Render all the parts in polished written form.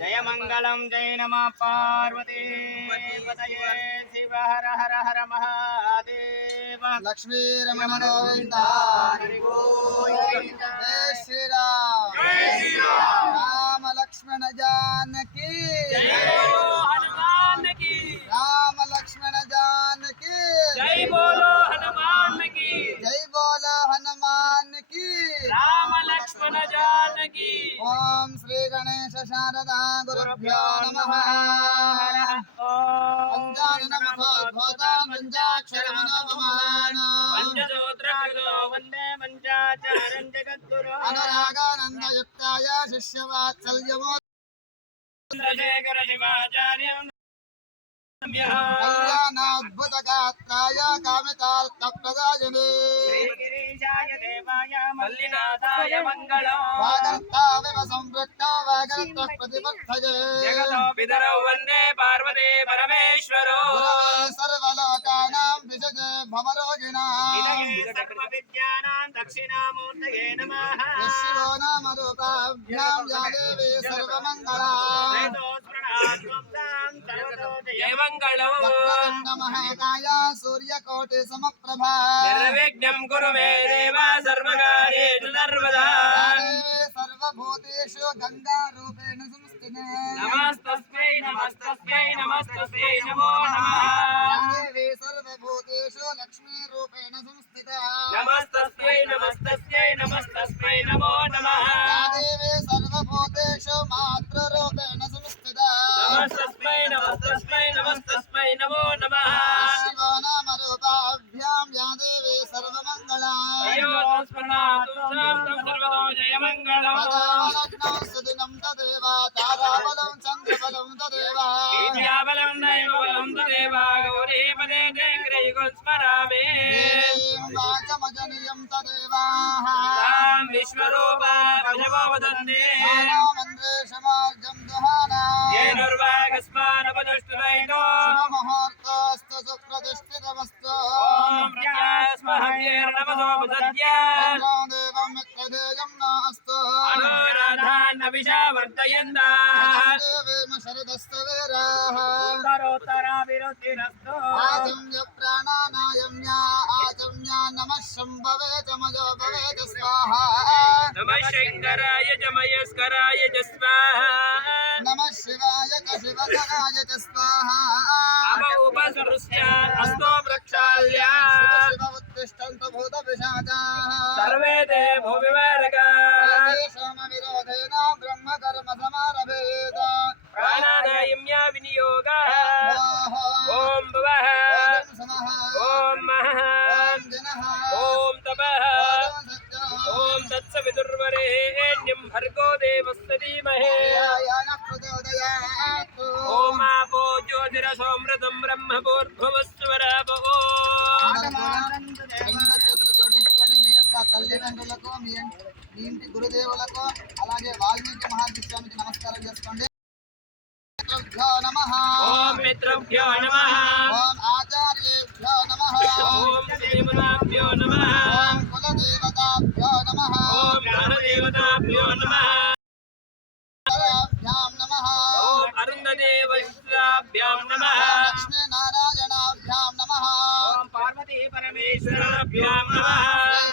जय मंगलम जय नमः पार्वती पतये शिव हर हर हर महादेव लक्ष्मी रमण गोविंद जय श्री राम राम लक्ष्मण जानकी जय बोलो हनुमान की राम लक्ष्मण जानकी जय बोलो हनुमान की जय बोलो हनुमान की राम लक्ष्मण जानकी ओम श्री गणेश शारदा गुरुभ्यो नमः पंचानन मुखोद्भूतान् पंचाक्षरमनोपमान् पंचसूत्रकृतो वन्दे पञ्चाचार्यं जगद्गुरो अनुरागानन्दयुक्ताय शिष्यवात्सल्यमो चन्द्रशेखर शिवाचार्यं कल्याणाद्भुतगात्राय कामितार्थप्रदायिने श्रीगिरीशाय देवाय मल्लिनाथाय मङ्गलम् वागर्ताविव संवृत्तो वागर्तः प्रतिपद्धये जगतो पितरौ वन्दे पार्वती परमेश्वरो गुरवे सर्वलोकानां विजये भवरोगिणाम् सर्वविद्यानां दक्षिणामूर्तये नमः शिवो नाम रूपाभ्यां या देवी सर्वमङ्गला जय मंगलम् वक्रतुण्डमहाकाय सूर्यकोटिसमप्रभा निर्विघ्नं कुरु मे देव सर्वकार्येषु सर्वदा सर्वभूतेषु गङ्गारूपेण संस्थिते नमस्तस्मै नमस्तस्मै नमस्तस्मै नमो नमः देवी सर्वभूतेषु लक्ष्मीरूपेण संस्थिता नमस्तस्मै नमस्तस्मै नमस्तस्मै नमो नमः देवी सर्वभूतेषु मातृरूपेण संस्थिता नमस्तस्मै नमस्तस्मै नमस्तस्मै नमो नमः शिवो नाम रूपाभ्यां या देवी सर्वमङ्गला स्मरणातु शान्तं सर्वतो जयमङ्गलम् लग्नं सुदिनं तदेव ताराबलं चन्द्रबलं तदेव विद्याबलं दैवबलं तदेव गौरीपदे ग्रहीकुं स्मरामि देवीं वाचमजनीयं तदेव तां विश्वरूपा भजवो वदन्ति मन्द्रेशमार्गं दुहाना येनुर्वागस्मानपदुष्टवैनो शुभमुहूर्तोऽस्तु सुप्रतिष्ठितमस्तु ॐ प्रकाशमहत्येर्नमसोपसद्य देवं मित्रदेयं नास्तु अनुराधान्नविषा वर्तयन्तः देवेम शरदस्तवेराः उत्तरोत्तराभिरुचिरस्तु आचम्य प्राणानायम्या आचम्या नमः शम्भवे च मयो भवेत् स्वाहा नमः शङ्कराय च मयस्कराय च स्वाहा नमः शिवाय च शिवधराय च स्वाहा अप उपसृष्यात् हस्तो प्रक्षाल्य शिव उत्तिष्ठन्तु भूतपिशाचाः सर्वे ते भूविवारकाः सोमविरोधेन ब्रह्मकर्म समारभेत प्राणानायम्या विनियोगः ॐ भुवः समः ॐ महः ॐ जनः ॐ तपः ॐ सत्यः ॐ तत्सवितुर्वरेण्यं भर्गो देवस्य धीमहि यान प्रचोदयात् ॐ आपो ज्योतिरसोमृतं ब्रह्मभूर्भुवस्वराप జోడించుకొని మీ యొక్క తల్లిదండ్రులకు మీ ఇంటి గురుదేవులకు అలాగే వాల్మీకి మహర్షి స్వామికి నమస్కారం చేసుకోండి నమః ॐ मित्रभ्यो नमः ఓం ఆచార్యేభ్యో నమః ॐ श्रीमदाभ्यो नमः ఓం కులదేవతాభ్యో నమః ॐ ज्ञानदेवताभ्यो नमः భ్యాం నమః ॐ अरुन्धदेवस्त्राभ्यां नमः లక్ష్మీనారాయణాభ్యాం నమః ॐ पार्वती परमेश्वराभ्यां नमः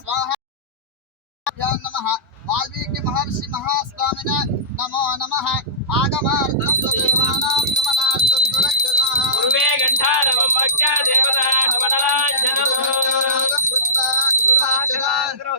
స్వాహాభ్యాం నమః వాల్మీకి మహర్షి మహాస్వామిన నమో నమః ఆగమార్థం తు దేవానాం గమనార్థం తు రక్షతాః पूर्वे घण्टारवं भक्त्या देवता हवनलाञ्छनम् అందరూ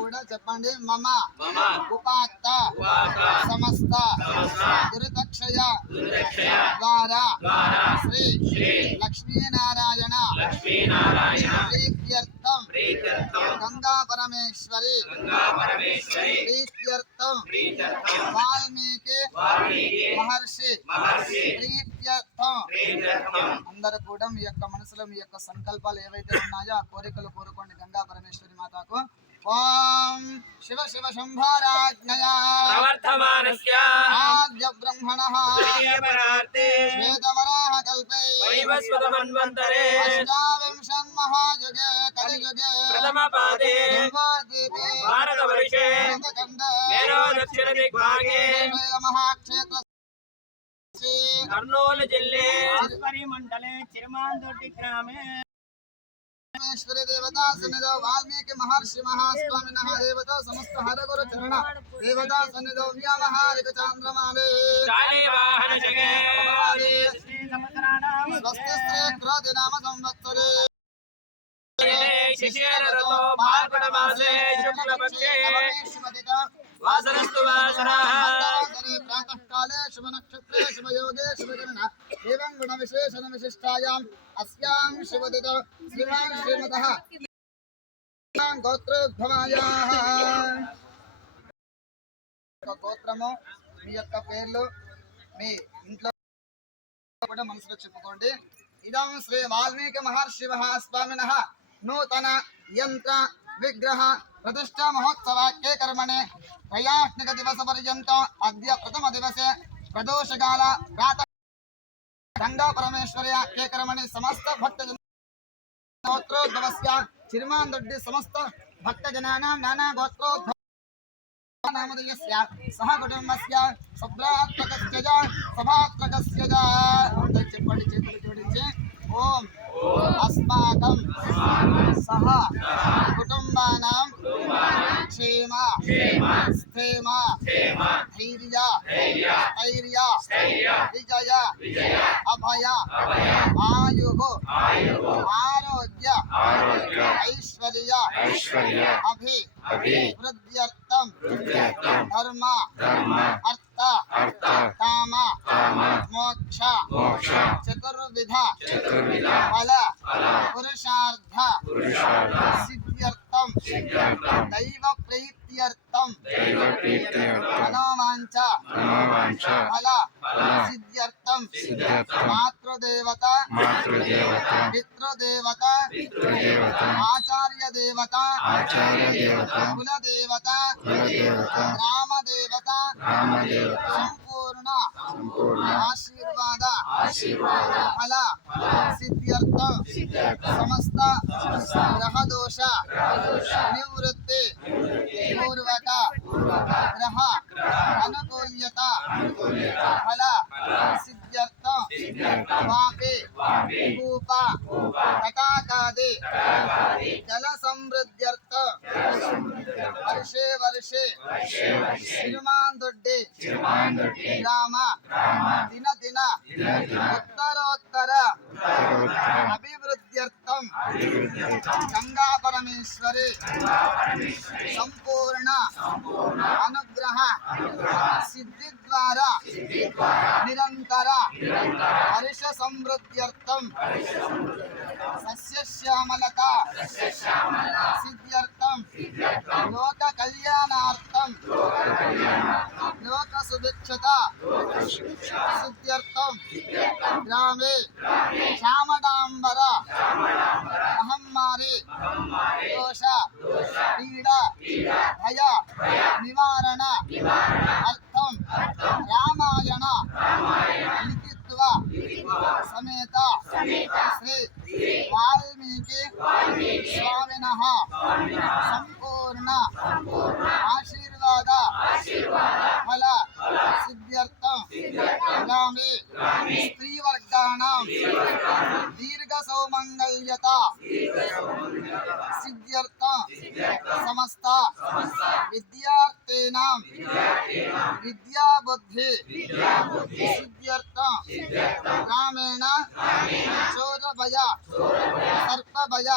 కూడా చెప్పండి మమ मम ఉపాత్త उपात्त సమస్త समस्त దురితక్షయ दुर्दक्षय ద్వారా द्वारा శ్రీ श्री లక్ష్మీనారాయణ लक्ष्मीनारायण ప్రీత్యర్థం प्रीत्यर्थं గంగా పరమేశ్వరి गंगा परमेश्वरी ప్రీత్యర్థం प्रीत्यर्थं వాల్మీకి वाल्मीकि మహర్షి महर्षि ప్రీత్యర్థం प्रीत्यर्थं అందరూ కూడా మీ యొక్క మనసులో మీ యొక్క సంకల్పాలు ఏవైతే ఉన్నాయో ఆ కోరికలు కోరుకోండి గంగా పరమేశ్వరి మాతకు ఓం శివ శివ శంభారాజ్ఞయా प्रवर्धमानस्य ఆద్య బ్రహ్మణః प्रियपरार्थे వేదవరాహ కల్పే वैवस्वतमन्वन्तरे అష్టావింశన్ మహాయుగే కలియుగే प्रथमपादे దివ్యదీపే भारतवर्षे వేదఖండే मेरो दक्षिणदिग्भागे మహాక్షేత్ర శ్రీ कर्नूल जिल्ले परिमंडले चिरमांदोड्डी ग्रामे పరమేశ్వరి దేవతా సన్నిధౌ వాల్మీకి మహర్షి మహాస్వామినః దేవతా సమస్త హరగురు చరణ దేవతా సన్నిధౌ వ్యావహారిక చాంద్రమాలే शालिवाहन जगे श्री समस्तराणाम స్వస్తి శ్రీ క్రోధి నామ సంవత్సరే शिशिरऋतौ फाल्गुणमासे शुक्लपक्षे वासरस्तु वासरः प्रातःकाले शुभ नक्षत्रे शुभ योगे शुभ गणन एवं गुण विशेषण विशिष्टायाम् अस्यां शुभदितौ श्रीमान् श्रीमतः గోత్రోద్భవాయాః గోత్రము మీ యొక్క పేర్లు మీ ఇంట్లో కూడా మనసులో చెప్పుకోండి ఇదం శ్రీ వాల్మీకి మహర్షి మహాస్వామినః నూతన యంత్ర విగ్రహ ప్రతిష్టా మహోత్సవాఖ్యే కర్మణే త్రయాత్మిక దివస పర్యంతం అద్య ప్రథమ దివసే ప్రదోషకాల ప్రాతః గంగా పరమేశ్వర్యాఖ్యే కర్మణి సమస్త భక్తజన గోత్రోద్భవస్య చిరుమాందొడ్డి సమస్త భక్తజనానాం నానా గోత్రోద్భవ నామధేయస్య సహ కుటుంబస్య సభ్రాత్మకస్య చ సభాత్మకస్య చ అందరూ చెప్పండి చేతులు జోడించి ఓం అస్మాకం సహ కుటుంబానాం క్షేమ స్థేమ ధైర్య స్థైర్య విజయ అభయ ఆయు ఆరోగ్య ఐశ్వర్య అభివృద్ధ్యర్థం ధర్మ అర్థ కామ మోక్ష చతుర్విధ ఫల పురుషార్థ సిద్ధ్యర్థం దైవ ప్రీత్యర్థం మనోవాంఛ ఫల సిద్ధ్యర్థం మాతృదేవత పితృదేవత ఆచార్య దేవత కులదేవత గ్రామదేవత సంపూర్ణ ఆశీర్వాద ఫల సిద్ధ్యర్థం సమస్త గ్రహదోష నివృత్తి పూర్వక గ్రహ అనుకూల్యత ఫల సిద్ధ్యర్థం వాపి భూప తటాకాది జల సమృద్ధ్యర్థం వర్షే వర్షే తిరుమాందొడ్డి గ్రామ దిన దిన ఉత్తరోత్తర అభివృద్ధ్యర్థం గంగా పరమేశ్వరి సంపూర్ణ అనుగ్రహ సిద్ధి ద్వారా నిరంతర హర్ష సమృద్ధ్యర్థం సస్యశ్యామలత సిద్ధ్యర్థం లోక కళ్యాణార్థం లోక సుభిక్షత సిద్ధ్యర్థం గ్రామే శ్యామడాంబర మహమ్మారి దోష పీడ భయ నివారణ అర్థం రామాయణ లిఖిత్వ సమేత శ్రీ వాల్మీకి స్వామినః సంపూర్ణ ఆశీర్వాద ఫల సిద్ధ్యర్థం గ్రామే స్త్రీవర్గాణం దీర్ఘ సౌమంగళ్యత సిద్ధ్యర్థం సమస్త విద్యార్థినాం విద్యా బుద్ధి సిద్ధ్యర్థం గ్రామేణ చోర భయ సర్ప భయ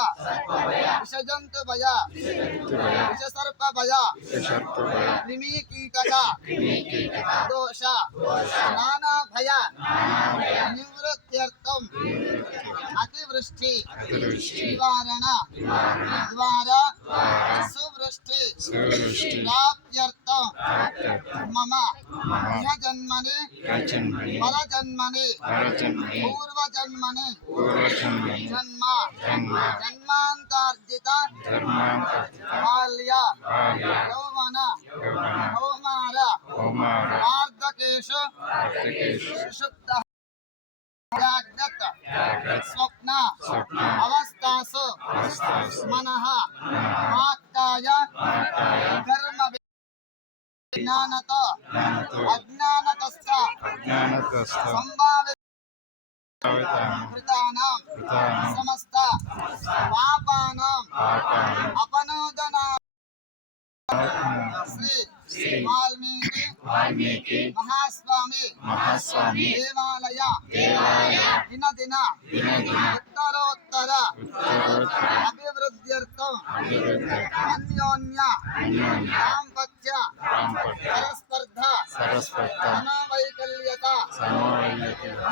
విషజంతు భయ విషసర్ప భయ క్రిమి కీటక దోష నానా భయ నివృత్త్యర్థం అతివృష్టి నివారణ ద్వారా సువృష్టి ప్రాప్త్యర్థం మమ ఇహ జన్మని పరజన్మని పూర్వజన్మని జన్మ జన్మాంతర్జిత బాల్య యౌవన కౌమార వార్ధకేషు సుషుప్త జాగ్రత్త స్వప్న అవస్థాసు మనః వాక్కాయ కర్మ జ్ఞానతో అజ్ఞానతస్థ సంభావిత కృతానాం సమస్త పాపానాం అపనోదనా శ్రీ వాల్మీకి మహాస్వామి దేవాలయ దిన దిన ఉత్తరోత్తర అభివృద్ధ్యర్థం అన్యోన్య దాంపత్య పరస్పర్ధ మనోవైకల్యత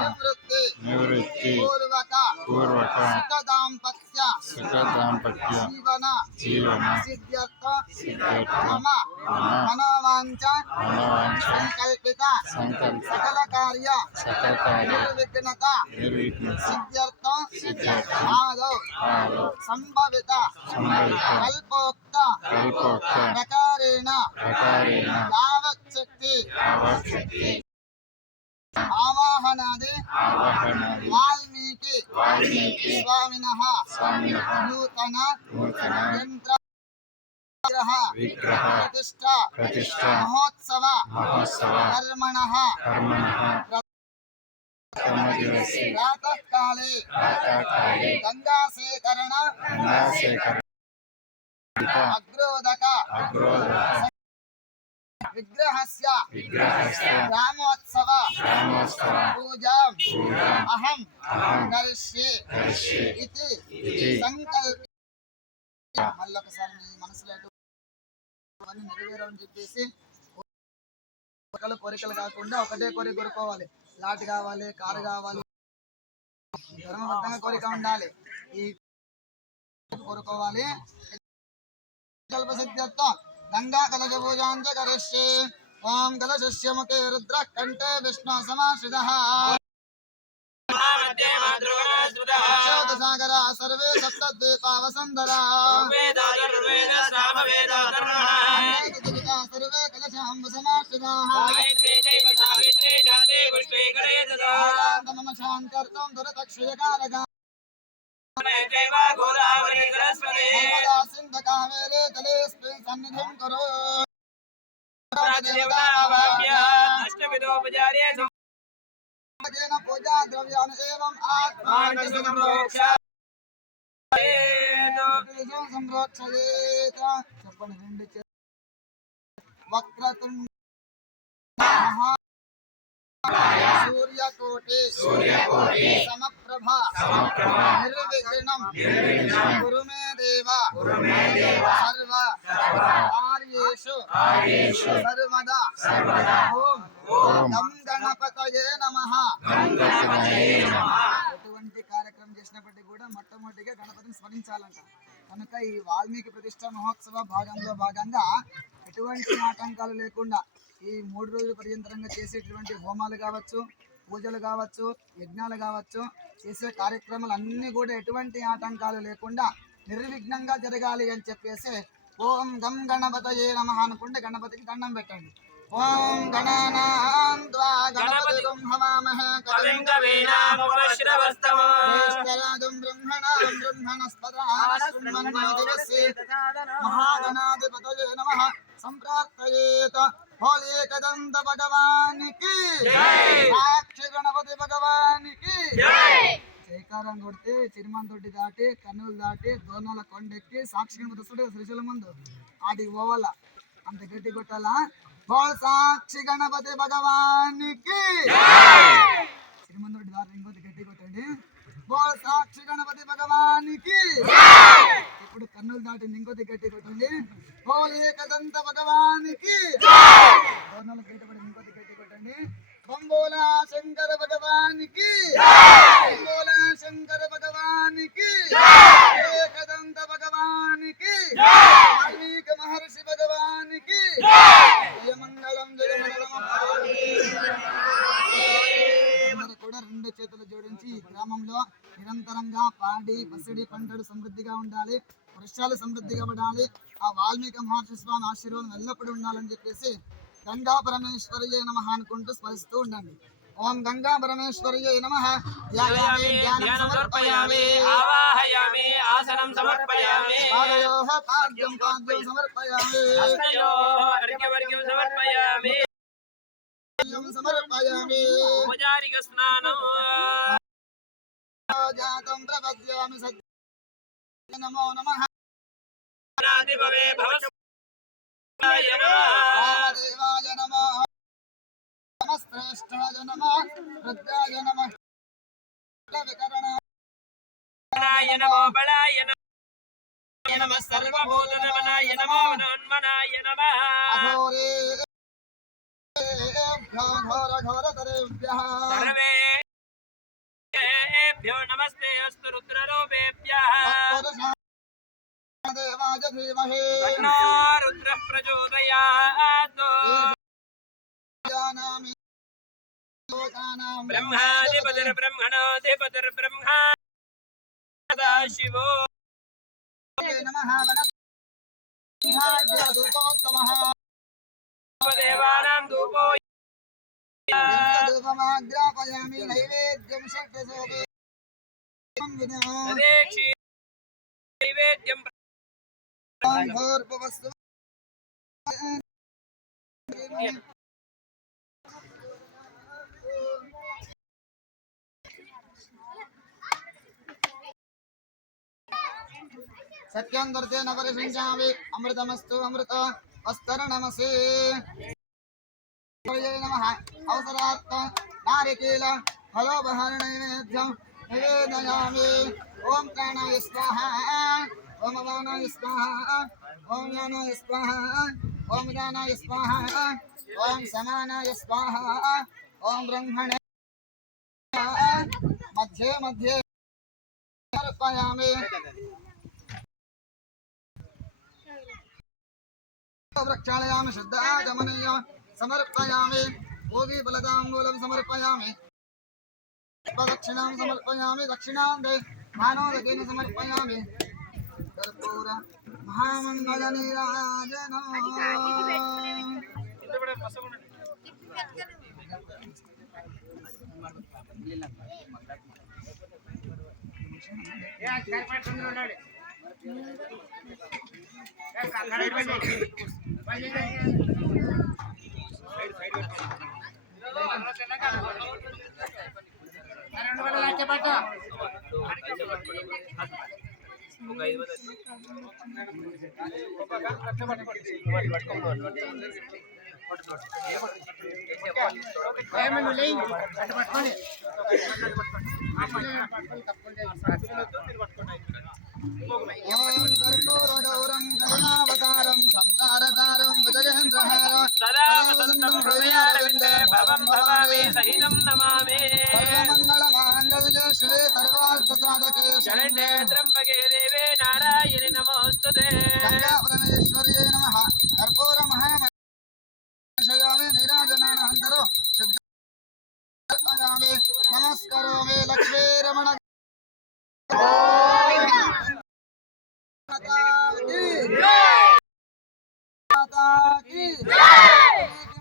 నివృత్తి పూర్వక సుఖ దాంపత్య జీవన సిద్ధ్యర్థం మమ మనోవాంఛ సంకల్పిత సకల కార్య నిర్విఘ్నత సిద్ధ్యర్థం ఆదౌ సంభవిత కల్పోక్త ప్రకారేణ యావచ్చక్తి ఆవాహనాది వాల్మీకి స్వామినః నూతన యంత్ర విగ్రహ ప్రతిష్ఠ మహోత్సవ కర్మణః ప్రాతఃకాలే గంగాసేకరణ అగ్రోదక విగ్రహస్య గ్రామోత్సవ పూజాం అహం కరిష్యే ఇతి సంకల్ప మళ్ళొకసారి మీ మనసులో అన్ని నెరవేరని చెప్పేసి కోరికలు కాకుండా ఒకటే కోరిక కోరుకోవాలి. లాట్ కావాలి, కారు కావాలి, ధర్మబద్ధంగా కోరిక ఉండాలి. ఈ కోరుకోవాలి. कल्पसिद्ध्यर्थ गंगा कलश पूजां च करिष्ये ओम कलशस्य मुखे रुद्रः कंठे विष्णु समाश्रितः सागरा सर्वे सप्तद्वीपा वसुंधरा सर्वे कलशां समाश्रिताः मम शान्तर्तं दुरतक्षयकारका नर्मदा सिन्ध कावेरे जलेऽस्मिन् सन्निधिं कुरु अष्टविधोपचार्य पूजा द्रव्याणि एवं संप्रोक्षयेत చెప్పండి वक्रतुंड सूर्यकोटि समप्रभा निर्विघ्नं कुरु मे देव सर्व कार्येषु सर्वदा ओम गं गणपतये नमः ఎటువంటి కార్యక్రమం చేసినప్పటికీ కూడా మొట్టమొదటిగా గణపతిని స్మరించాలంట కనుక ఈ వాల్మీకి ప్రతిష్ట మహోత్సవ భాగంగా ఎటువంటి ఆటంకాలు లేకుండా ఈ 3 రోజుల పర్యంతరంగా చేసేటువంటి హోమాలు కావచ్చు, పూజలు కావచ్చు, యజ్ఞాలు కావచ్చు, చేసే కార్యక్రమాలు అన్నీ కూడా ఎటువంటి ఆటంకాలు లేకుండా నిర్విఘ్నంగా జరగాలి అని చెప్పేసి ఓం గం గణపతయే నమః అనుకుంటే గణపతికి దండం పెట్టండి. ఓం గణానాం త్వా గణపతిం హవామహే కవిం కవీనాముపశ్రవస్తమం బ్రహ్మణాం బ్రహ్మణస్పదానశృణ్వన్నోతివస్సే మహాగణాధిపతయే నమః సంప్రార్థయేత భోలే కదంత భగవానికి సాక్షి గణపతి భగవానికి జయకారం కొడితే చిరుమంతొడ్డి దాటి కర్నూలు దాటి దోనాల కొండెక్కి సాక్షి గణపతి వస్తుంటే శ్రీశైలం ముందు ఆటికి పోవాల అంత గట్టి కొట్టాలా. బోల్ సాక్షి గణపతి భగవానికి చిరుమంతొడ్డి దాటి ఇంకొంత గట్టి కొట్టండి. బోల్ సాక్షి గణపతి భగవానికి ఇప్పుడు కర్నూలు దాటి ఇంకొంత గట్టి కొట్టండి. బోల్ ఏకదంత భగవానికి దోనాల గట్టి పడి ఇంకొంత గట్టి కొట్టండి. बंबोला शंकर भगवान की बंबोला शंकर भगवान की एकदंत भगवान की वाल्मीकि महर्षि भगवान की जय मंगलम जय मंगलम కూడా రెండు చేతులు జోడించి ఈ గ్రామంలో నిరంతరంగా పాడి పసిడి పంటలు సమృద్ధిగా ఉండాలి, వృక్షాలు సమృద్ధిగా పడాలి, ఆ వాల్మీకి మహర్షి స్వామి ఆశీర్వాదం ఎల్లప్పుడూ ఉండాలని చెప్పేసి గంగా పరమేశ్వరయే నమః అనుకుంటూ స్మరిస్తూ ఉండండి. ఓం గంగా పరమేశ్వరయే నమః. ధ్యాయామి ధ్యానం సమర్పయామి ఆవాహయామి ఆసనం సమర్పయామి పాదయోః పాద్యం పాద్యం సమర్పయామి హస్తయోః అర్ఘ్యవర్ఘ్యం సమర్పయామి సమర్పయామి ఉపచారిక స్నానం జాతం ప్రపద్యామి సత్య నమో నమః. నాదిభవే భవస్ దేవాయ నమః నమశ్రేష్ఠాయ నమః రుద్రాయ నమః వికరణాయ నమో బలాయ నమః సర్వభూతనమనాయ నమో మనోన్మనాయ నమః ఘోర ఘోరతరేభ్యః సర్వేభ్యో నమస్తే అస్తు రుద్రరూపేభ్యః దేవాయ ధీమహి తన్నో రుద్రః ప్రచోదయాత్ జానామి లోకానాం బ్రహ్మాధిపతిర్బ్రహ్మణోధిపతిర్బ్రహ్మా సదాశివో నమః వనస్పతిర్ధూపోత్తమః దేవానాం ధూపో ధూపమాగ్రాపయామి నైవేద్యం షట్సోపే తదేక్షి నైవేద్యం భూర్భువస్సు सत्यं दर्ते न परिषिञ्चामि अमृतमस्तु अमृत वस्तरणमसि नमः अवसरात् नारिकेल फलोपहारनैवेद्यं निवेदयामि ओम प्राणाय स्वाहा ओम अपानाय स्वाहा ओम ज्ञानाय स्वाहा ओम ज्ञानाय स्वाहा ओम समानाय स्वाहा ओम ब्रह्मणे मध्ये मध्ये अर्पयामि प्रक्षालयामि शुद्धाचमनीयं समर्पयामि भोगी फलताम्बूलं समर्पयामि प्रदक्षिणां समर्पयामि दक्षिणान्ते मानोदकेन समर्पयामि कर्पूर महामङ्गलनीराजनम् कर्पूरगौरं करुणावतारं संसारसारं भुजगेन्द्रहारं सदा वसन्तं हृदयारविन्दे भवं भवामि सहितं नमामि सर्वमङ्गलमाङ्गल्ये शिवे सर्वार्थसाधके शरण्ये त्र्यम्बके देवे नारायणि नमोऽस्तुते गङ्गापरमेश्वर्यै नमः कर्पूरमहामशयामि नीराजनानन्तरो शुद्धयामि नमस्करोमि लक्ष्मीरमण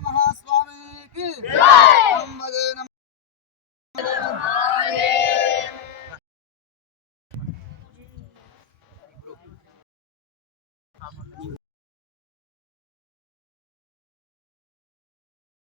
महास्वामी की